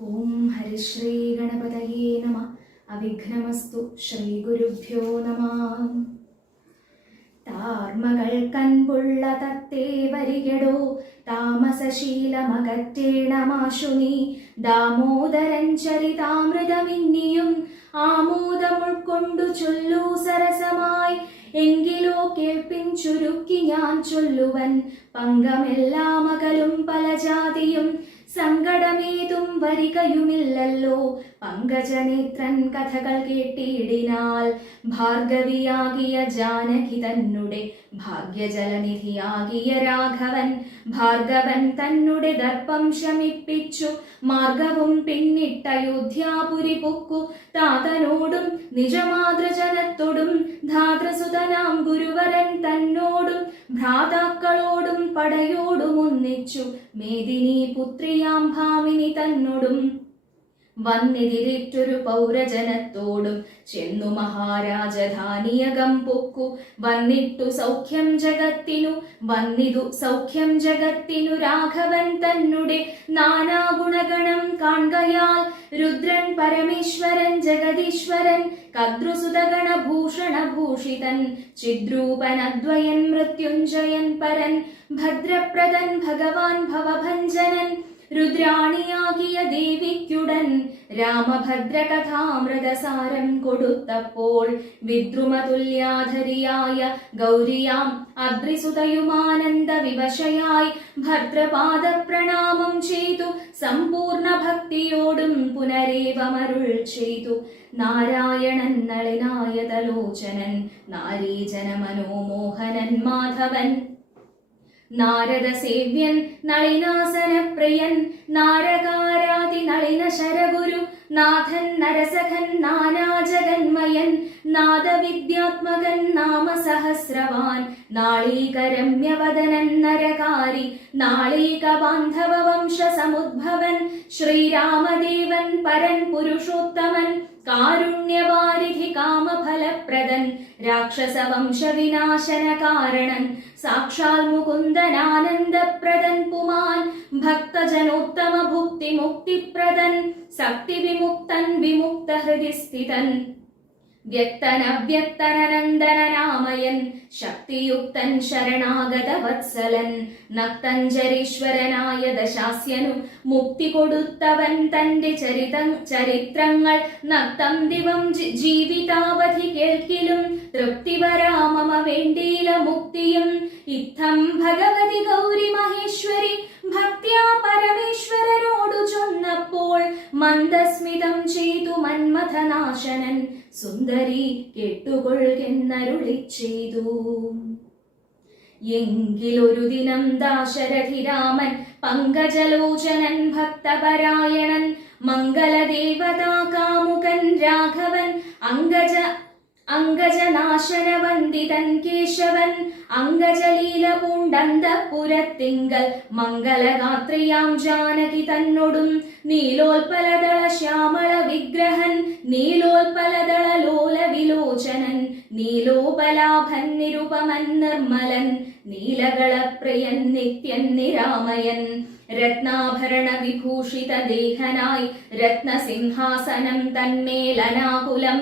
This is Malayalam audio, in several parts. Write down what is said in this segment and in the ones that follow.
ഓം ഹരിശ്രീ ഗണപതയേ നമ. അവിഘ്നമസ്തു ശ്രീ ഗുരുഭ്യോ നമ. താർമകൾ കൺപുള്ള തത്തേ വരികടോ താമസശീലമകറ്റേണമാശു നീ. ദാമോദരൻ ചരിതാമൃതമിന്നിയും ആമോദമുൾക്കൊണ്ടു ചൊല്ലൂ സരസമായി. എങ്കിലോ കേൾപ്പിൻ ചുരുക്കി ഞാൻ ചൊല്ലുവൻ. പങ്കമെല്ലാമകലും പല ജാതിയും. സങ്കടമേതും വരികയുമില്ലല്ലോ പങ്കജനേത്രൻ കഥകൾ കേട്ടിടിനാൽ ഭാർഗവിയാകിയ ജാനകി തന്നെ ഭാഗ്യജലനിധിയാകിയ രാഘവൻ ഭാർഗവൻ തന്നെ ദർപ്പം ശമിപ്പിച്ചു മാർഗവും പിന്നിട്ടയോധ്യാപുരി പൊക്കു താതനോടും നിജമാതൃജനത്തോടും ധാതൃസുതനാം ഗുരുവരൻ തന്നോടും ഭ്രാതാക്കളോടും പടയോടും ഒന്നിച്ചു മേദിനി പുത്രിയാം ഭാമിനി തന്നോടും വന്നെതിരേറ്റൊരു പൗരജനത്തോടും ചെന്നു മഹാരാജധാനിയകം പൊക്കു വന്നിട്ടു സൗഖ്യം ജഗത്തിനു വന്നിതു സൗഖ്യം ജഗത്തിനു രാഘവൻ തന്നെ നാനാഗുണഗണം കാൺകയാൽ രുദ്രൻ പരമേശ്വരൻ ജഗദീശ്വരൻ കദ്രുസുതഗണഭൂഷണഭൂഷിതൻ ചിദ്രൂപനദ്വയൻ മൃത്യുഞ്ജയൻ പരൻ ഭദ്രപ്രദൻ ഭഗവാൻ ഭവഭഞ്ജനൻ രുദ്രാണിയാകിയ ദേവിക്കുടൻ രാമഭദ്രകഥാമൃതസാരം കൊടുത്തപ്പോൾ വിദ്രുമതുല്യാധരിയായ ഗൗരിയാം അദ്രിസുതയുമാനന്ദ വിവശയായി ഭദ്രപാദ പ്രണാമം ചെയ്തു സമ്പൂർണ ഭക്തിയോടും പുനരേവമരുൾ ചെയ്തു. നാരായണൻ നളിനായ തലോചനൻ നാരീജന മനോമോഹനൻ മാധവൻ. നാരദ സേവ്യൻ നളിനാസന പ്രിയൻ നാരകാരാതി നളിന ശരഗുരു നാഥൻ നരസഖൻ നാനാജഗന്മയൻ നാദവിദ്യാത്മകൻ നാമസഹസ്രവാൻ നാളീകരമ്യവദനൻ നരകാരി നാളീക വംശസമുദ്ഭവൻ സമുദ്ഭവൻ ശ്രീരാമദേവൻ പരൻ പുരുഷോത്തമൻ കാരുണ്യവാരിധി കാമഫലപ്രദൻ രാക്ഷസവംശവിനാശന കാരണൻ സാക്ഷാൽ മുകുന്ദനാനന്ദപ്രദൻ പുമാൻ ഭക്തജനോത്തമ ഭുക്തി മുക്തിപ്രദൻ ശക്തി വിമുക്തൻ വിമുക്ത ഹൃദി സ്ഥിതൻ വ്യക്തനവ്യക്തനനന്ദനനാമയൻ ശക്തിയുക്തൻ ശരണാഗത വത്സലൻ നക്തഞ്ജരീശ്വരനായ ദശാസ്യനു മുക്തി കൊടുത്തവൻ തന്റെ ചരിത ചരിത്രങ്ങൾ നക്തം ദിവം ജീവിതാവധി കേൾക്കിലും തൃപ്തി വരാമമ വേണ്ടീല മുക്തിയും. ഇത്തം ഭഗവതി ഗൗരി മഹേശ്വരി ഭക്ത്യാ പരമേശ്വരനോടു ചൊന്നപ്പോൾ മന്ദസ്മിതം ചെയ്തു മന്മഥനാശനൻ. സുന്ദരി കേട്ടുകൊള്ളുന്നരുളി ചെയ്തു എങ്കിലൊരു ദിനം ദാശരഥിരാമൻ പങ്കജലോചനൻ ഭക്തപരായണൻ മംഗലദേവതാ കാമുകൻ രാഘവൻ അങ്കജ അങ്കജനാശനവന്ദിതൻ കേശവൻ അങ്കജലീല പൂണ്ടന്തപുരത്തിങ്കൽ മംഗളഗാത്രിയാം ജാനകി തന്നൊടും നീലോൽപലദള ശ്യാമള വിഗ്രഹൻ നീലോൽപലദള ലോല വിലോചനൻ നീലോപലാഭൻ നിരുപമൻ നിർമ്മലൻ നീലകളപ്രിയൻ നിത്യൻ നിരാമയൻ. രത്നാഭരണ വിഭൂഷിത ദേഹനായി രത്നസിംഹാസനം തന്മേലനാകുലം.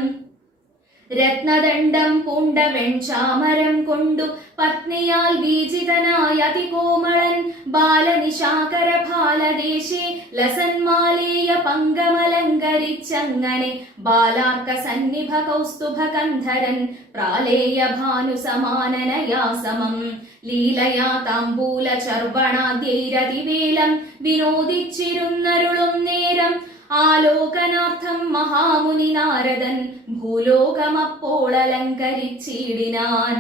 രത്നദണ്ഡം പൂണ്ട വെൺചാമരം കൊണ്ടു പത്നിയാൽ വീജിതനായ അതികോമളൻ ബാലനിശാകര ഭാലദേശേ ലസന്മാലേയ പങ്കമലങ്കരിച്ചങ്ങനെ ബാലാർക്ക സന്നിഭ കൗസ്തുഭ കന്ധരൻ പ്രാലേയ ഭാനുസമാനനയാസമം സമാനനയാ സമം ലീലയാ താമ്പൂല ചർവണാദ്യൈരതിവേലം വിനോദിച്ചിരുന്നരുളും നേരം ആലോകനാർത്ഥം മഹാമുനി നാരദൻ ഭൂലോകമപ്പോൾ അലങ്കരിച്ചിടിനാൻ.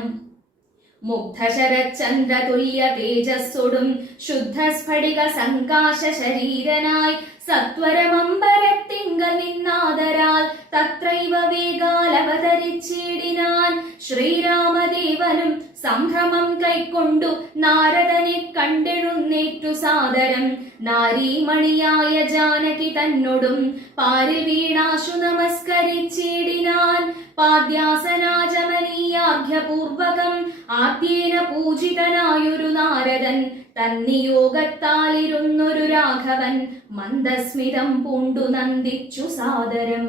മുഗ്ധശരചന്ദ്രതുല്യ തേജസ്സൊടും ശുദ്ധസ്ഫടിക സങ്കാശ ശരീരനായി സത്വരമമ്പരത്തിങ്കൽ നിന്നാദരാൽ തത്രൈവ വേഗാൽ അവതരിച്ചിടിനാൻ ശ്രീരാമദേവനും സംഭ്രമം കൈക്കൊണ്ടു നാരദനെ കണ്ടെഴുന്നേറ്റു സാദരം. നാരീമണിയായ ജാനകി തന്നോടും പാരിൽ വീണാശു നമസ്കരിച്ചിടിനാൻ. പാദ്യാസനാചമനീയാർഘ്യപൂർവകം ആദ്യേന പൂജിതനായൊരു നാരദൻ. തന്നിയോഗത്താലിരുന്നൊരു രാഘവൻ മന്ദസ്മിതം പൂണ്ടു നന്ദിച്ചു സാദരം.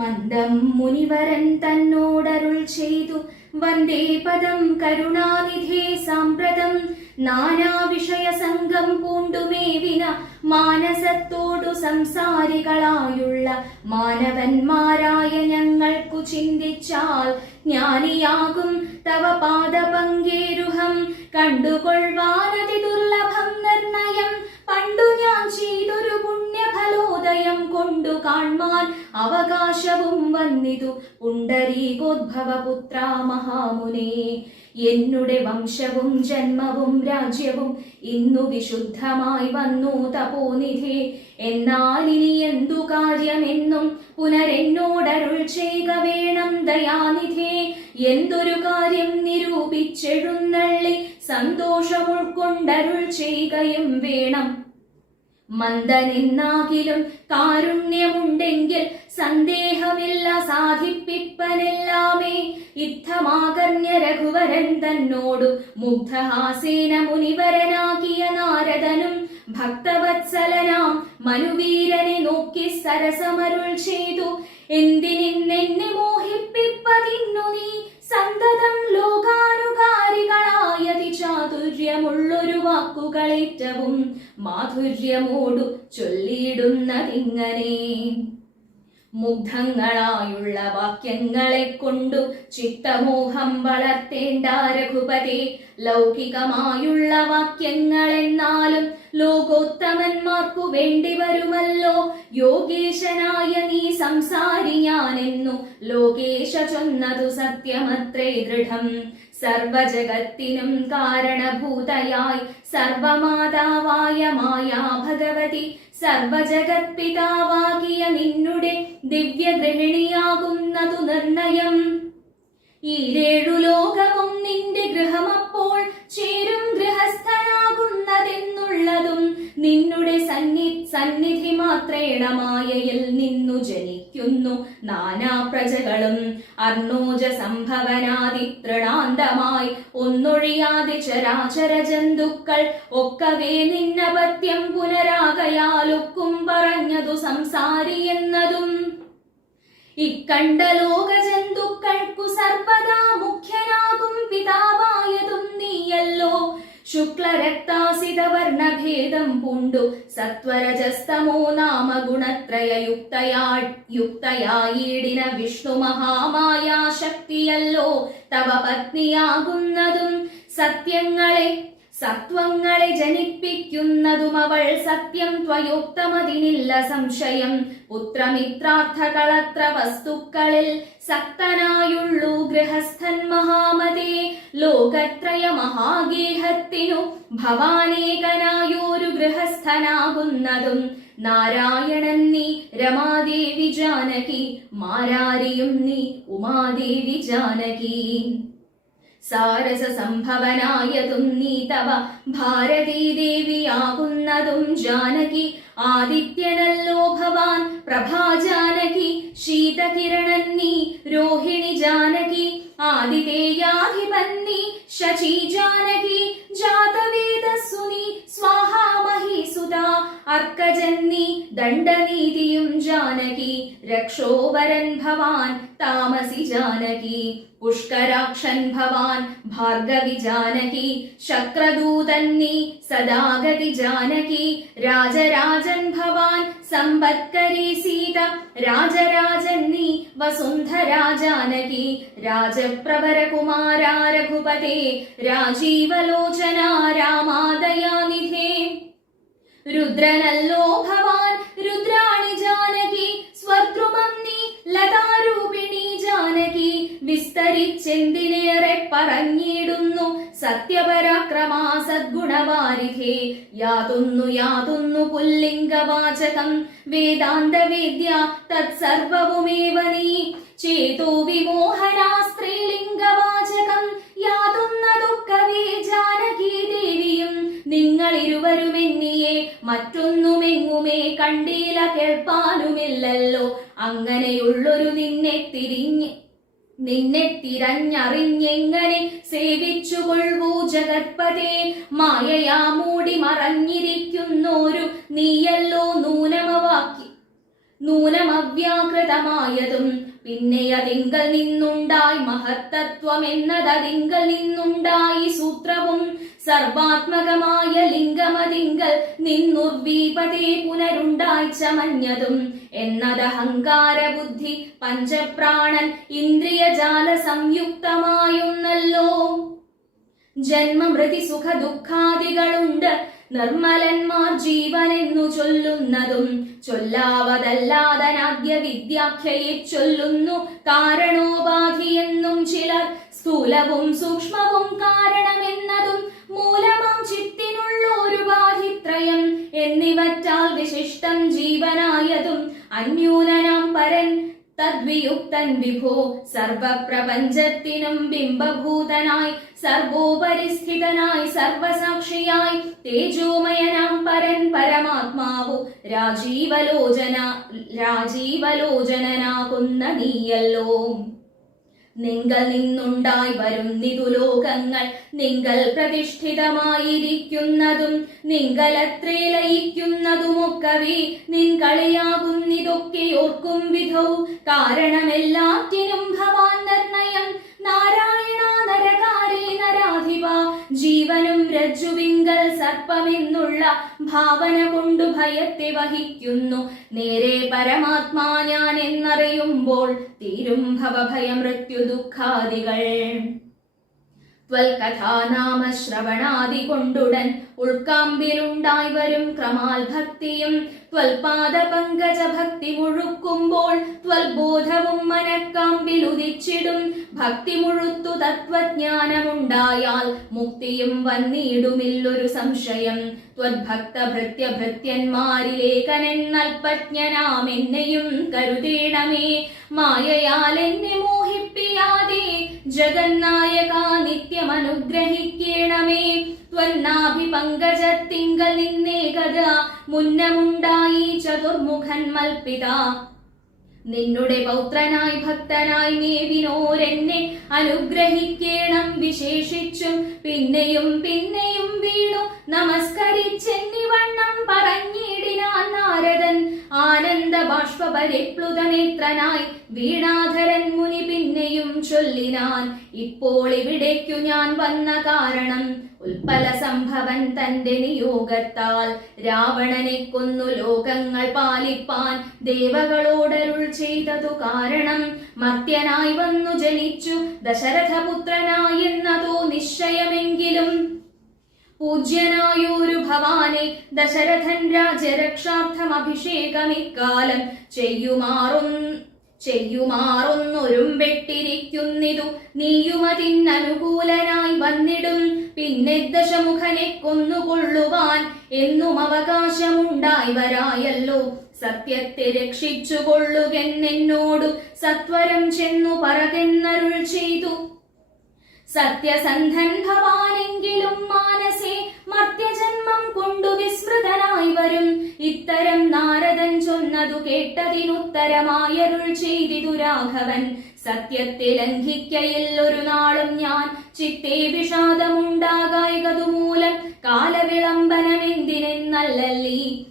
മന്ദം മുനിവരൻ തന്നോടരുൾ ചെയ്തു വന്ദേ പദം കരുണാനിധേ സാമ്പ്രതം. സംഗം സംഘം പൂണ്ടുമേവിന മാനസത്തോടു സംസാരികളായുള്ള മാനവന്മാരായ ഞങ്ങൾക്കു ചിന്തിച്ചാൽ ജ്ഞാനിയാകും തവ പാദപങ്കേരുഹം. കണ്ടുകൊള്ളുവാനതി ദുർലഭം നിർണയം. പണ്ടു ഞാൻ ചെയ്തൊരു കൊണ്ടു കാൺമാൻ അവകാശവും വന്നിതു. പുണ്ടരീകോദ്ഭവ പുത്ര മഹാമുനേ എന്നുടെ വംശവും ജന്മവും രാജ്യവും ഇന്നു വിശുദ്ധമായി വന്നു തപോനിധി. എന്നാൽ ഇനി എന്തു കാര്യമെന്നും പുനരെന്നോടരുൾ ചെയ്യുക വേണം ദയാനിധേ. എന്തൊരു കാര്യം നിരൂപിച്ചെഴുന്നള്ളി സന്തോഷം ഉൾക്കൊണ്ടരുൾ ചെയ്യുകയും വേണം. മന്ദനെന്നാകിലും കാരുണ്യമുണ്ടെങ്കിൽ സന്ദേഹമില്ല സാധിപ്പിപ്പനെല്ലാമേ. ഇത്തമാകർണ്യ രഘുവരൻ തന്നോടു മുഗ്ധഹാസേന മുനിവരനാക്കിയ നാരദനും ഭക്തവത്സലനാം മനുവീരനെ നോക്കി സരസമരുൾ ചെയ്തു. എന്തിനെന്നെ മോഹിപ്പിപ്പതിന്നു നീ? സന്തതം ലോകാനുകാരികളായതി ചാതുര്യമുള്ളൊരു വാക്കുകളേറ്റവും മാധുര്യമോടു ചൊല്ലിയിടുന്നതിങ്ങനെ. മുഗ്ധങ്ങളായുള്ള വാക്യങ്ങളെ കൊണ്ടു ചിത്തമോഹം വളർത്തേണ്ട രഘുപതി ലൗകികമായുള്ള വാക്യങ്ങളെന്നാലും ലോകോത്തമന്മാർക്കു വേണ്ടി വരുമല്ലോ. യോഗേശനായ നീ സംസാരിയാനെന്നു ലോകേശ ചൊന്നതു സത്യമത്രേ ദൃഢം. സർവജഗത്തിനും കാരണഭൂതയായി സർവമാതാവായ മായാ ഭഗവതി സർവജഗത്പിതാവാകിയ നിന്നുടെ ദിവ്യഗൃഹിണിയാകുന്നതു നിർണയം. ഈരേഴു ലോകവും സന്നിധി മാത്രേണ മായയിൽ നിന്നു ജനിക്കുന്നു നാനാ പ്രജകളും. അർണോജ സംഭവനാദി തൃണാന്തമായി ഒന്നൊഴിയാതെ ചരാചര ജന്തുക്കൾ ഒക്കവേ നിന്നപത്യം പുനരാകയാലൊക്കും പറഞ്ഞതു സംസാരി എന്നതും. ഇക്കണ്ട ലോക ജന്തുക്കൾക്കു സർവദാ മുഖ്യനാകും പിതാവായതും നീയല്ലോ. ശുക്ലരക്താസിത പുണ്ടു. സത്വരജസ്തമോ നാമ ഗുണത്രയ യുക്തയാ യുക്തയായിടിന വിഷ്ണു മഹാമായ ശക്തിയല്ലോ തവ പത്നിയാകുന്നതും സത്യങ്ങളെ സത്വങ്ങളെ ജനിപ്പിക്കുന്നതും അവൾ സത്യം ത്വയോക്തമതിനില്ല സംശയം. പുത്രമിത്രാർത്ഥകളത്ര വസ്തുക്കളിൽ സക്തനായുള്ളൂ ഗൃഹസ്ഥൻ മഹാമതേ. ലോകത്രയ മഹാഗേഹത്തിനു ഭവാനേകനായോരു ഗൃഹസ്ഥനാകുന്നതും. നാരായണൻ നീ രമാദേവി ജാനകി. മാരാരിയും നീ ഉമാദേവി ജാനകി. സാരസ സംഭവനായതും നീ തവ ഭാരതീ ദേവിയാകുന്നതും ജാനകി ആദിത്യനല്ലോ ഭവാൻ പ്രഭാജാനകി ശീതകിരണൻ നീ രോഹിണി ജാനകി ആദിതേയാധിപൻ നീ ശചി ജാനകി ജാതവേദസ്സു രക്ഷോവരൻ ഭവാൻ താമസി ജാനകി പുഷ്കരാക്ഷൻ ഭവാൻ ഭാർഗവി ജാനകി ശക്രദൂതൻ നീ സദാഗതി ജാനകി രാജരാജൻ ഭവാൻ സമ്പത്കരി സീത രാജരാജൻ നീ വസുന്ധരാ ജാനകി രാജപ്രവര കുമാരാ രഘുപതേ രാജീവലോചന രാമാദയാനിധേ രുദ്രനല്ലോ ഭവാൻ രുദ്രാണി ജാനകി സ്വദ്രുമം നീ ലതാരൂപിണി ജാനകി വിസ്തരിച്ചെന്തിനേറെ പറഞ്ഞിടുന്നു സത്യപരാക്രമാ സദ്ഗുണവാരിധേ. യാതൊന്നു യാതൊന്നു പുല്ലിംഗവാചകം വേദാന്ത വിദ്യ തത്സർവവുമേവ നീ. ചേതോ വിമോഹനാ സ്ത്രീലിംഗവാചകം. യാതൊന്നതൊക്കവേ ജാനകി ദേവിയും നിങ്ങൾ ഇരുവരുമെന്നിയെ മറ്റൊന്നുമെങ്ങുമേ കണ്ടീല കേൾപ്പാനുമില്ലല്ലോ. അങ്ങനെയുള്ളൊരു നിന്നെ തിരിഞ്ഞ് നിന്നെ തിരഞ്ഞറിഞ്ഞെങ്ങനെ സേവിച്ചുകൊള്ളൂ ജഗത്പതേ? മായയാ മൂടി മറഞ്ഞിരിക്കുന്നോരു നീയല്ലോ നൂനമവാക്കി നൂനമവ്യാകൃതമായതും പിന്നെ അതിങ്കൽ നിന്നുണ്ടായി മഹത്തത്വം എന്നതതിങ്കൽ നിന്നുണ്ടായി സൂത്രവും സർവാത്മകമായ ലിംഗമതിങ്കൽ നിന്നുർവീപതേ പുനരുണ്ടായി ചമഞ്ഞതും എന്നതഹങ്കാര ബുദ്ധി പഞ്ചപ്രാണൻ ഇന്ദ്രിയജാല സംയുക്തമായൊന്നല്ലോ ജന്മമൃതി സുഖ ദുഃഖാദികളുണ്ട് നിർമ്മലന്മാർ ജീവനെന്നു ചൊല്ലുന്നതും ചൊല്ലാവതല്ലാതനാദ്യ വിദ്യാഖ്യയെ ചൊല്ലുന്നു കാരണോപാധിയെന്നും ചിലർ. സ്ഥൂലവും സൂക്ഷ്മവും കാരണമെന്നതും മൂലമാം ബാഹിത്രയം എന്നിവറ്റാൽ വിശിഷ്ടം ജീവനായതും അന്യൂനനാം പരൻ തദ്വിയുക്തൻ വിഭോ സർവപ്രപഞ്ചത്തിനും ബിംബഭൂതനായി സർവോപരിസ്ഥിതനായി സർവസാക്ഷിയായി തേജോമയനാം പരൻ പരമാത്മാവു രാജീവലോചന രാജീവലോചനനാകുന്ന നീയല്ലോ. നിങ്കൽ നിന്നുണ്ടായി വരും ലോകങ്ങൾ നിങ്ങൾ പ്രതിഷ്ഠിതമായിരിക്കുന്നതും നിങ്കലത്രേ ലയിക്കുന്നതുമൊക്കവേ നിൻകളിയാകും ഇതൊക്കെ ഓർക്കും വിധവും കാരണമെല്ലാറ്റിനും ഭവാൻ നിർണയം. നാരായണ നരകാരേ നരാധിപ ജീവനും രജ്ജുവിങ്കൽ സർപ്പമെന്നുള്ള ഭാവന കൊണ്ടു ഭയത്തെ വഹിക്കുന്നു. നേരെ പരമാത്മാ ഞാൻ എന്നറിയുമ്പോൾ തീരും ഭവഭയ മൃത്യു ദുഃഖാദികൾ. ത്വൽകഥാനാമ ശ്രവണാദി കൊണ്ടുടൻ ഉൾക്കാമ്പിലുണ്ടായി വരും ക്രമാൽ ഭക്തിയും ത്വൽപാദ പങ്കജ ഭക്തി മുഴുക്കുമ്പോൾ ത്വൽബോധവും മനക്കാമ്പിൽ ഉദിച്ചിടും ഭക്തി മുഴുത്തു തത്വജ്ഞാനമുണ്ടായാൽ മുക്തിയും വന്നിടുമില്ലൊരു സംശയം. ത്വദ്ഭക്ത ഭൃത്യ ഭൃത്യന്മാരിലേക്കനെന്നൽപജ്ഞനാം എന്നെയും കരുതേണമേ. മായയാൽ എന്നെ മോഹിപ്പിയാതെ ജഗന്നായക നിത്യമനുഗ്രഹിക്കേണമേ. ത്വന്നാഭി പങ്കജത്തിങ്കൽ നിന്നേകത മുന്നമുണ്ടായി ചതുർമുഖൻ മൽപിത. നിന്നുടെ പൗത്രനായി ഭക്തനായി മേവിനോരെന്നെ അനുഗ്രഹിക്കേണം വിശേഷിച്ചും. പിന്നെയും പിന്നെയും വീണു നമസ്കരിച്ചെന്നിവണ്ണം നാരദൻ ആനന്ദ ബാഷ്പരിപ്ലുത വീണാധരൻ മുനി പിന്നെയും ചൊല്ലിനാൻ. ഇപ്പോൾ ഇവിടേക്കു ഞാൻ വന്ന കാരണം ഉൽപ്പല സംഭവൻ തന്റെ നിയോഗത്താൽ. രാവണനെ കൊന്നു ലോകങ്ങൾ പാലിപ്പാൻ ദേവകളോടരുൾ ചെയ്തതു കാരണം മർത്യനായി വന്നു ജനിച്ചു ദശരഥപുത്രനായി എന്നതോ നിശ്ചയമെങ്കിലും പൂജ്യനായൊരു ഭവാനെ ദശരഥൻ രാജരക്ഷാർത്ഥം അഭിഷേകം ഇക്കാലം ചെയ്യുമാറും ചെയ്യുമാറൊന്നൊരുമ്പെട്ടിരിക്കുന്നിതു നീയുമതിനനുകൂലനായി വന്നിടും. പിന്നെ ദശമുഖനെ കൊന്നുകൊള്ളുവാൻ എന്നും അവകാശമുണ്ടായി വരായല്ലോ സത്യത്തെ രക്ഷിച്ചു കൊള്ളുകെന്നെന്നോടു സത്വരം ചെന്നു പറകെന്നരുൾ ചെയ്തു. സത്യസന്ധൻ ഭവാനെങ്കിലും മാനസേ മർത്യജന്മം കൊണ്ടു വിസ്മൃതനായി വരും. ഇത്തരം നാരദൻ ചൊന്നതു കേട്ടതിനുത്തരമായരുൾ ചെയ്തിതു രാഘവൻ. സത്യത്തെ ലംഘിക്കയിൽ ഒരു നാളും ഞാൻ ചിത്തേ വിഷാദമുണ്ടാകായതുമൂലം കാലവിളംബനമെന്തിനെന്നല്ലല്ലീ.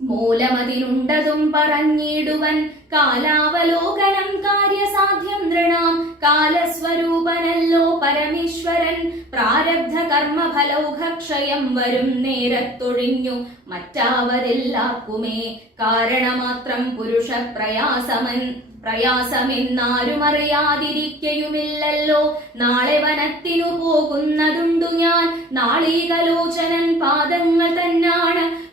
മൂലമതിലുണ്ടതും പറഞ്ഞിടുവൻ. കാലാവലോകനം കാര്യസാധ്യം നൃണാം. കാലസ്വരൂപനല്ലോ പരമേശ്വരൻ. പ്രാരബ്ധ കർമ്മഫലൗഘക്ഷയം വരും നേരത്തൊഴിഞ്ഞു മറ്റാവരെല്ലാർക്കുമേ. കാരണമാത്രം പുരുഷ പ്രയാസമൻ പ്രയാസമെന്നാരുമറിയാതിരിക്കയുമില്ലല്ലോ. നാളെ വനത്തിനു പോകുന്നതുണ്ടു ഞാൻ. നാളീകലോചനൻ പാദങ്ങൾ തന്നാണ്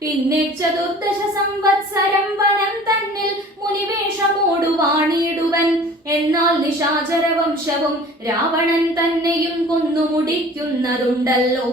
പിന്നെ ചതുർദശ സംവത്സരം വനം തന്നിൽ മുനിവേഷമോടുവാണിടുവൻ എന്നാൽ നിശാചര വംശവും രാവണൻ തന്നെയും കൊന്നു മുടിക്കുന്നതുണ്ടല്ലോ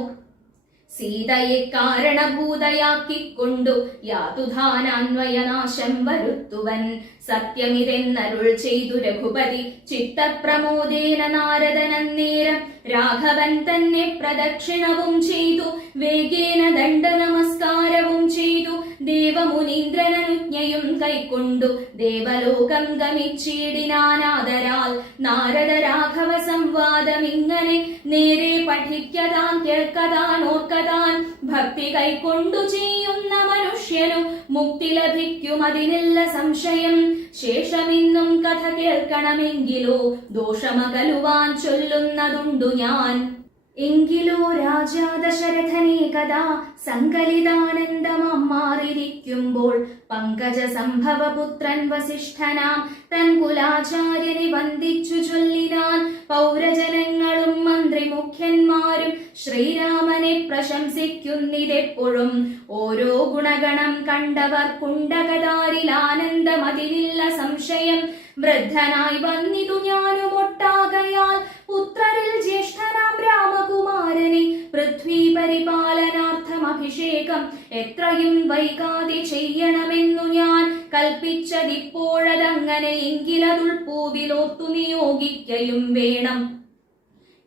സീതയെ കാരണഭൂതയാക്കിക്കൊണ്ടു യാതുധാനാന്വയനാശം വരുത്തുവൻ. സത്യമിതെന്നരുൾ ചെയ്തു രഘുപതി ചിത്തപ്രമോദേന നാരദനന്നേരം. രാഘവൻ തന്നെ പ്രദക്ഷിണവും ചെയ്തു വേഗേന ദണ്ഡ നമസ്കാരവും ചെയ്തു. ദേവമുനീന്ദ്രനനുജ്ഞയും കൈക്കൊണ്ടു ദേവലോകം ഗമിച്ചിടിനാനാദരാൽ. നാരദ രാഘവ സംവാദം ഇങ്ങനെ നേരെ പഠിക്കതാൻ കേൾക്കതാൻ ഓർക്കതാൻ ഭക്തി കൈക്കൊണ്ടു ചെയ്യുന്ന മനുഷ്യനു മുക്തി ലഭിക്കും അതിനില്ല സംശയം. ശേഷമിന്നും കഥ കേൾക്കണമെങ്കിലോ ദോഷമകലുവാൻ ചൊല്ലുന്നതുണ്ടു ഞാൻ. എങ്കിലോ രാജാ ദശരഥനെ കഥാ സങ്കലിതാനന്ദമാം മാറിയിരിക്കുമ്പോൾ പങ്കജ സംഭവപുത്രൻ വസിഷ്ഠനാം തൻ കുലാചാര്യനെ വന്ദിച്ചു ചൊല്ലിനാൻ പൗരജനങ്ങളും മന്ത്രി മുഖ്യന്മാരും ശ്രീരാമനെ പ്രശംസിക്കുന്നിതെപ്പോഴും ഓരോ ഗുണഗണം കണ്ടവർ കുണ്ടകതാരിൽ ആനന്ദമതിനില്ല സംശയം വൃദ്ധനായി വന്നിതു ഞാനും ഒട്ടാകയാൽ. പുത്രരിൽ ജ്യേഷ്ഠനാം രാമകുമാരനെ പൃഥ്വി പരിപാലനാർത്ഥം അഭിഷേകം. എത്രയും വൈകാതെ ചെയ്യണമെന്നു ഞാൻ കൽപ്പിച്ചതിപ്പോഴതങ്ങനെ എങ്കിലതുൾപ്പൂവിലോർത്തു നിയോഗിക്കയും വേണം.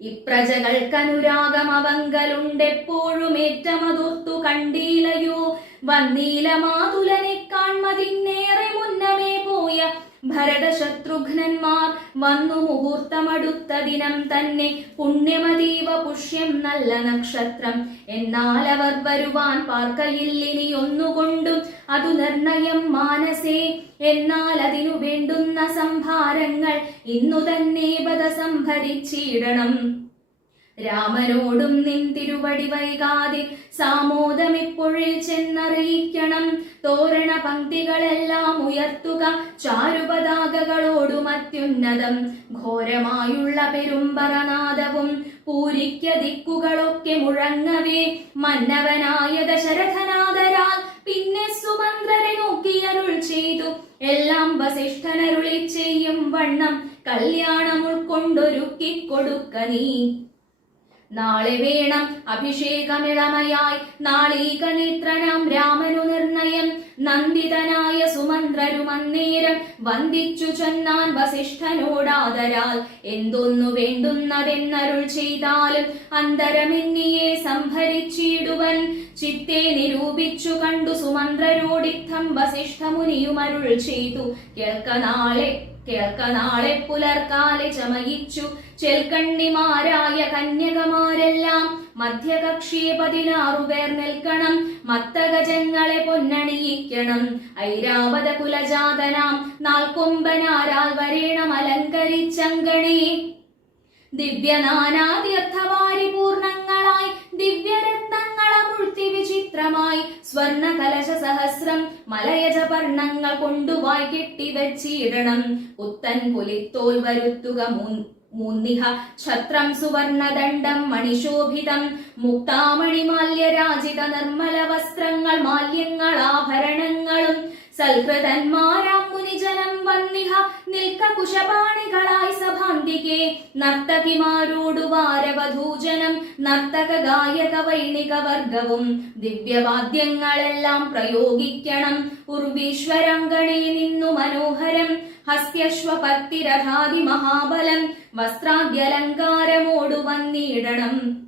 ഇപ്രജകൾക്കനുരാഗമവങ്കലുണ്ടെപ്പോഴും ഏറ്റമതൊത്തു കണ്ടീലയോ. വന്നീല മാതുലനെ കാൺമതിന്നേറെ മുന്നമേ പോയ ഭരതശത്രുഘ്നന്മാർ വന്നു മുഹൂർത്തമടുത്ത ദിനം തന്നെ പുണ്യമതീവ പുഷ്യം നല്ല നക്ഷത്രം. എന്നാൽ അവർ വരുവാൻ പാർക്കയില്ലിനി ഒന്നുകൊണ്ടും അതു നിർണയം മാനസേ. എന്നാൽ അതിനു വേണ്ടുന്ന സംഭാരങ്ങൾ ഇന്നു തന്നെ ബത സംഭരിച്ചിടണം രാമനോടും നിൻ തിരുവടി വൈകാതെ സാമോദം ഇപ്പോഴിൽ ചെന്നറിയിക്കണം. തോരണ പങ്ക്തികളെല്ലാം ഉയർത്തുക ചാരുപതാകകളോടും അത്യുന്നതം ഘോരമായുള്ള പെരുമ്പറനാദവും പൂരിക്ക ദിക്കുകളൊക്കെ മുഴങ്ങവേ. മന്നവനായ ദശരഥനാഥരാൽ പിന്നെ സുമന്ത്രരെ നോക്കിയരുൾ ചെയ്തു. എല്ലാം വസിഷ്ഠനരുളി ചെയ്യും വണ്ണം. കല്യാണം ഉൾക്കൊണ്ടൊരുക്കി കൊടുക്ക നീ. നാളെ വേണം അഭിഷേകമിളമയായി നാളീകനേത്രനാം രാമനു നിർണയം നന്ദിതനായ സുമന്ത്രരുമന്നേരം വന്ദിച്ചു ചെന്നാൻ വസിഷ്ഠനോടാദരാൽ. എന്തൊന്നു വേണ്ടുന്നതെന്നരുൾ ചെയ്താലും അന്തരമെന്നിയെ സംഭരിച്ചിടുവൻ. ചിത്തെ നിരൂപിച്ചു കണ്ടു സുമന്ത്രരോടിത്തം വസിഷ്ഠമുനിയുമരുൾ ചെയ്തു. കേൾക്ക നാളെ കേൾക്ക നാളെ പുലർക്കാലെ ചമയിച്ചു. ചെൽക്കണ്ണിമാരായ കന്യകമാരെല്ലാം മധ്യകക്ഷിയെ പതിനാറു പേർ നിൽക്കണം. മത്തഗജങ്ങളെ പൊന്നണിയിക്കണം. ഐരാവത കുലജാതനാം നാൽക്കൊമ്പനാരാൽ വരേണം ദിവ്യനാനാദി ദിവ്യനാനാദ്യർത്ഥവാരി പൂർണങ്ങളായി ദിവ്യരത്നങ്ങളമുഴ്ത്തി വിചിത്രമായി സ്വർണ കലശ സഹസ്രം മലയജ പർണങ്ങൾ കൊണ്ടുവായി കെട്ടിവച്ചിടണം പുത്തൻ പുലിത്തോൽ വരുത്തുക മൂന്നിഹ ഛത്രം സുവർണദണ്ഡം മണിശോഭിതം. മുക്താമണിമാല്യരാജിത നിർമ്മല വസ്ത്രങ്ങൾ മാല്യങ്ങൾ ആഭരണങ്ങളും. സൽകൃതന്മാരാം മുനിജനം വന്നിഹ നിൽക്ക കുശപാണികളായി സഭാന്തികെ നർത്തകിമാരോടു വാരവധൂജനം നർത്തക ഗായക വൈണിക വർഗവും ദിവ്യവാദ്യങ്ങളെല്ലാം പ്രയോഗിക്കണം. ഉർവീശ്വരങ്കണേ നിന്നു മനോഹരം. ഹസ്യശ്വപത്തിരഹാദി മഹാബലം വസ്ത്രാദ്യലങ്കാരമോടു വന്നിടണം.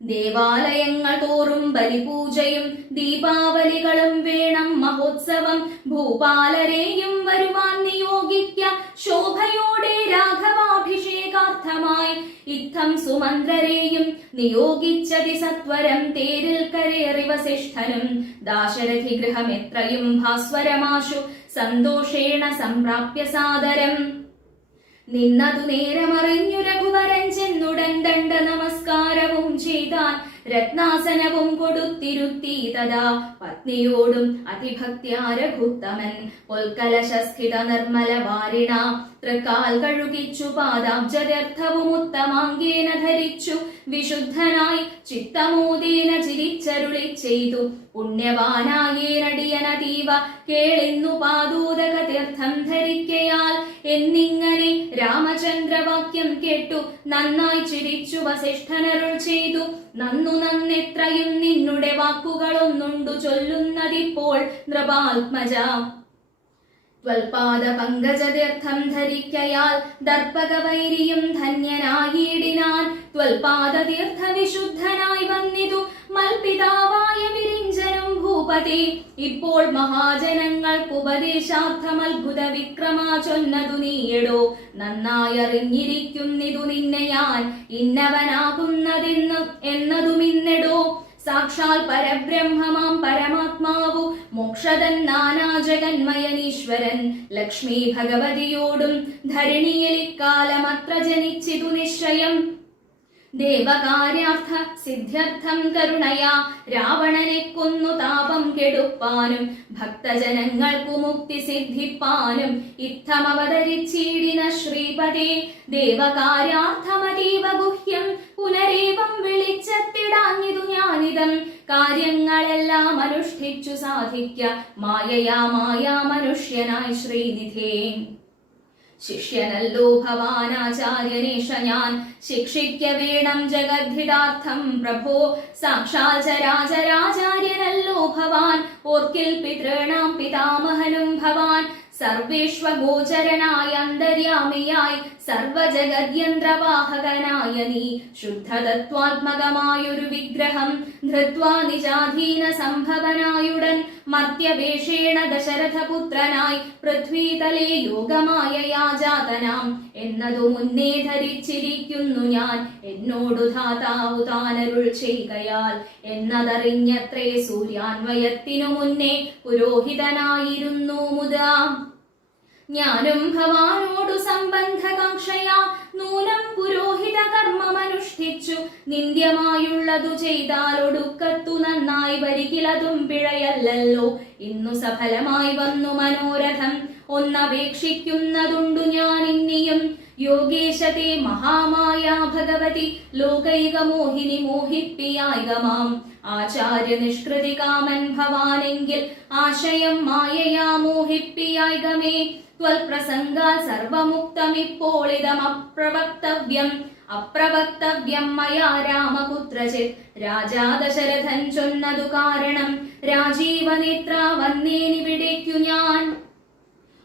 ദേവാലയങ്ങൾ തോറും ബലിപൂജയും ദീപാവലികളും വേണം മഹോത്സവം. ഭൂപാലരെയും വരുവാൻ നിയോഗിക്ക ശോഭയോടെ രാഘവാഭിഷേകാർത്ഥമായി. ഇത്തം സുമന്ത്രരെയും നിയോഗിച്ചതി സത്വരം തേരിൽ കരേറി വസിഷ്ഠനും ദാശരഥി ഗൃഹം എത്രയും ഭാസ്വരമാശു. സന്തോഷേണ സംപ്രാപ്യ സാദരം. നിന്നതു നേരമറിഞ്ഞു രത്നാസനവും കൊടുത്തിരുത്തി തഥാ. പത്നിയോടും അതിഭക്ത്യാരഘുത്തമൻ പൊൽക്കലശസ്ഥിത നിർമ്മല വാരിണ തൃക്കാൽ കഴുകിച്ചു പാദാബ്ജരർത്ഥവും ഉത്തമാങ്കേന ധരിച്ചു. വിശുദ്ധനായി ചിത്തമോദേന ചിരിച്ചരുളി ചെയ്തു. പുണ്യവാനായേനടിയനതീവ കേളിന്നു പാദൂതക തീർത്ഥം ധരിക്കയാൽ എന്നിങ്ങനെ രാമചന്ദ്രവാക്യം കേട്ടു. നന്നായി ചിരിച്ചു വസിഷ്ഠനരുൾ ചെയ്തു. നന്നു നന്നെത്രയും നിന്നുടെ വാക്കുകളൊന്നുണ്ടു ചൊല്ലുന്നതിപ്പോൾ നൃപാത്മജ ത്വൽപാദ പങ്കജതീർത്ഥം ധരിക്കയാൽ ദർപ്പകവൈരിയും ധന്യനായിടിനാൻ. ത്വൽപാദ തീർത്ഥ വിശുദ്ധനായി വന്നിതു മൽപിതാവായ വിരിഞ്ചനും ഭൂപതി. ഇപ്പോൾ മഹാജനങ്ങൾക്ക് ഉപദേശാർത്ഥം അത്ഭുത വിക്രമാ ചൊന്നതു നീയടോ. നന്നായറിഞ്ഞിരിക്കുന്നിതു നിന്നെ ഞാൻ ഇന്നവനാകുന്നതെന്നു എന്നതുമിന്നെടോ. സാക്ഷാൽ പരബ്രഹ്മമാം പരമാത്മാവു മോക്ഷതൻ നാനാജഗന്മയനീശ്വരൻ. ലക്ഷ്മി ഭഗവതിയോടും ധരണിയിൽ ഇക്കാലമത്ര ജനിച്ചിതു നിശ്ചയം. ദേവകാര്യാർത്ഥ സിദ്ധ്യർത്ഥം കരുണയാ രാവണനെ കൊന്നു താപം കെടുപ്പാനും ഭക്തജനങ്ങൾക്കു മുക്തി സിദ്ധിപ്പാനും ഇത്തമവതരിച്ചീടിന ശ്രീപതി ദേവകാര്യാർത്ഥമതീവ ഗുഹ്യം പുനരേവം വിളിച്ചെത്തിടാഞ്ഞിതു ഞാനിതം കാര്യങ്ങളെല്ലാം അനുഷ്ഠിച്ചു സാധിക്ക. മായയാ മായാ മനുഷ്യനായി ശ്രീനിധേ. ശിഷ്യനല്ലോ ഭവാനാചാര്യനേഷ ഞാൻ ശിക്ഷിക്ക വേണം ജഗദ്ധിതാർത്ഥം പ്രഭോ. സാക്ഷാൽ ചരാചരാചാര്യനല്ലോ ഭവാൻ. ഓർക്കിൽ പിതൃണാം പിതാമഹനും ഭവാൻ. സർവേഷ്വഗോചരനായ അന്തര്യാമിയായി സർവജഗദ്യന്ത്രവാഹകനായ നീ. ശുദ്ധതത്വാത്മകമായൊരു വിഗ്രഹം ധൃത്വാ നിജാധീന സംഭവനായുടൻ മർത്യവേഷേണ ദശരഥപുത്രനായി പൃഥ്വീതലേ യോഗമായ യാജാതനാം എന്നതു മുന്നേ ധരിച്ചിരിക്കുന്നു ഞാൻ. എന്നോടു ധാതാവു താനരുൾ ചെയ്യുകയാൽ എന്നതറിഞ്ഞത്രേ സൂര്യാന്വയത്തിനു മുന്നേ പുരോഹിതനായിരുന്നു മുതാ ഞാനും ഭവാനോടു സംബന്ധകാംക്ഷയാ നൂനം പുരോഹിത കർമ്മമനുഷ്ഠിച്ചു. നിന്ദ്യമായുള്ളതു ചെയ്താലൊടുക്കത്തു നന്നായി വരികിലതും പിഴയല്ലല്ലോ. ഇന്നു സഫലമായി വന്നു മനോരഥം. ഒന്നപേക്ഷിക്കുന്നതുണ്ടു ഞാൻ ഇനിയും യോഗേശത്തെ മഹാമായ ഭഗവതി ലോകൈക മോഹിനി മോഹിപ്പിയായികമാം. ആചാര്യ നിഷ്കൃതി കാമൻ ഭവാനെങ്കിൽ ആശയം മായയാ മോഹിപ്പിയായികമേ. ത്വൽപ്രസംഗാ സർവമുക്തമിപ്പോളിതം അപ്രവക്തവ്യം. അപ്രവക്തവ്യം മയാ രാമപുത്രചിത് രാജാ ദശരഥൻ ചൊന്നതു കാരണം. രാജീവനേത്ര വന്നേനിവിടേക്കു ഞാൻ.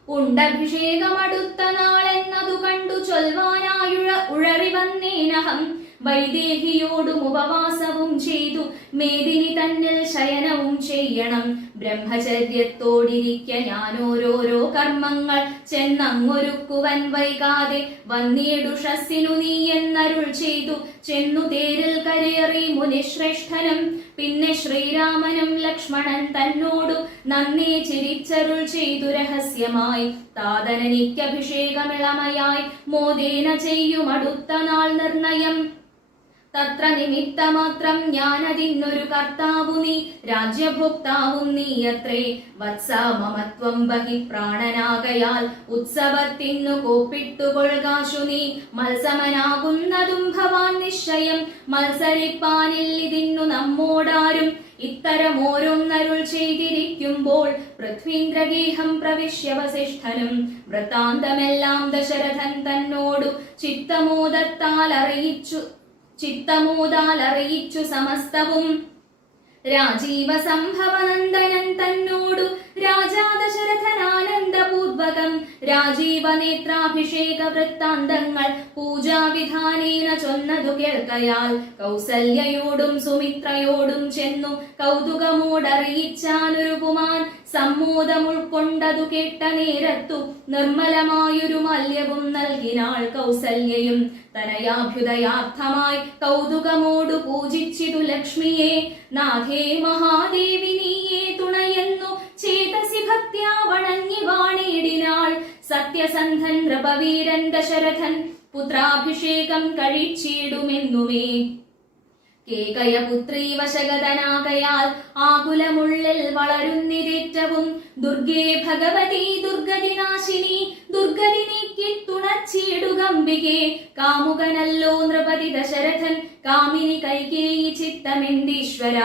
ഉണ്ടഭിഷേകമടുത്ത നാളെന്നതു കണ്ടു ചൊൽവാനായുഴ ഉഴറി വന്നേനഹം വൈദേഹിയോടും ഉപവാസവും ചെയ്തു മേദിനി തന്നിൽ ശയനവും ചെയ്യണം. ബ്രഹ്മചര്യത്തോടിരിക്ക ഞാൻ ഓരോരോ കർമ്മങ്ങൾ ചെന്നങ്ങൊരുക്കുവൻ വൈകാതെ വന്നീടുഷസ്സിനു നീ എന്നരുൾ ചെയ്തു. ചെന്നു തേരിൽ കരേറി മുനിശ്രേഷ്ഠനും പിന്നെ ശ്രീരാമനും ലക്ഷ്മണൻ തന്നോടു നന്ദി ചിരിച്ചരുൾ ചെയ്തു രഹസ്യമായി. താതനനിക്കഭിഷേകമിളമയായി മോദേന ചെയ്യും അടുത്ത നാൾ നിർണയം. തത്ര നിമിത്തമാത്രം ഞാനതിന്നൊരു കർത്താവു നീ രാജ്യഭോക്താവും നീ അത്രേ. വത്സ മമത്വം ബഹി പ്രാണനാകയാൽ ഉത്സവത്തിന്നു കോപ്പിട്ടുകൊള്ളുകാശു നീ. മത്സമനാകുന്നതും ഭവാൻ നിശ്ചയം മത്സരിപ്പാനില്ലിതിന്നു നമ്മോടാരും. ഇത്തരം ഓരോന്നരുൾ ചെയ്തിരിക്കുമ്പോൾ പൃഥ്വീന്ദ്രഗേഹം പ്രവിശ്യ വസിഷ്ഠനും വൃത്താന്തമെല്ലാം ദശരഥൻ തന്നോടു ചിത്തമോദത്താൽ അറിയിച്ചു. ചിത്തമോദാൽ അറിയിച്ചു സമസ്തവും. രാജീവ സംഭവനന്ദനൻ തന്നോടു രാജാ ദശരഥനാനന്ദപൂർവകം രാജീവ നേത്രാഭിഷേക വൃത്താന്തങ്ങൾ പൂജാവിധാനേന ചൊന്നതു കേൾക്കയാൽ കൗസല്യയോടും സുമിത്രയോടും ചെന്നു കൗതുകമോടറിയിച്ചാനൊരുപുമാൻ സമ്മോദം ഉൾക്കൊണ്ടതു കേട്ട നേരത്തു നിർമ്മലമായൊരു മല്യവും നൽകിനാൾ കൗസല്യയും തനയാഭ്യുദയാർത്ഥമായി കൗതുകമോടു പൂജിച്ചിടു ലക്ഷ്മിയെ. നാഥേ മഹാദേവിനീയെ തുണയെന്നു തുണയെന്നു ചേതസി ഭക്ത്യാ വണങ്ങി വാണിയിടിനാൾ. സത്യസന്ധൻ നൃപവീരൻ ദശരഥൻ പുത്രാഭിഷേകം കഴിച്ചിടുമെന്നുമേ. കേകയപുത്രീ വശഗതനാകയാൽ ആകുലമുള്ളിൽ വളരുന്നിരേറ്റവും ദുർഗേ ഭഗവതി ദുർഗതിനാശിനി ദുർഗതി നീക്കി തുണച്ചിടുകമ്പികെ കാമുകനല്ലോ നൃപതി ദശരഥൻ കാമിനി കൈകേയി ചിത്തമെന്തീശ്വര.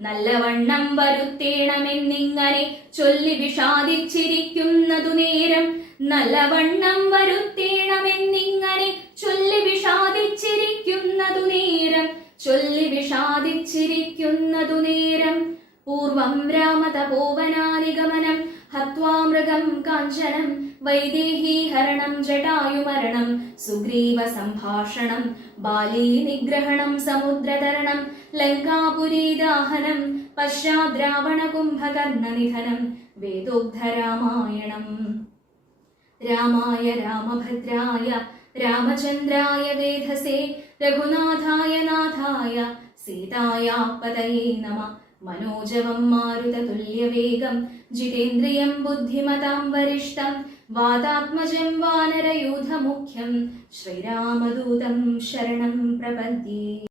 നല്ലവണ്ണം വരുത്തേണമെന്നിങ്ങനെ ചൊല്ലി വിഷാദിച്ചിരിക്കുന്നതു നേരം നല്ലവണ്ണം വരുത്തേണമെന്നിങ്ങനെ ചൊല്ലി വിഷാദിച്ചിരിക്കുന്നതു നേരം ചൊല്ലി വിഷാദിച്ചിരിക്കുന്നതു നേരം. പൂർവം രാമതപോവന കാഞ്ചനം വൈദേഹി ഹരണം ജടായുമരണം സുഗ്രീവ സംഭാഷണം ബാലീ നിഗ്രഹണം സമുദ്രതരണം ലങ്കാപുരീദാഹനം പശ്ചാദ്രാവണ കുംഭകർണ നിധനം വേദോഗ്ധരാമായണം രാമായ രാമഭദ്രായ രാമചന്ദ്രായ വേധസേ രഘുനാഥായ നാഥായ സീതായ പതയേ നമ. മനോജവം മാരുതതുല്യവേഗം ജിതേന്ദ്രിയം ബുദ്ധിമതാം വരിഷ്ടം വാതാത്മജം വാനരയൂഥമുഖ്യം ശ്രീരാമദൂതം ശരണം പ്രപദ്യേ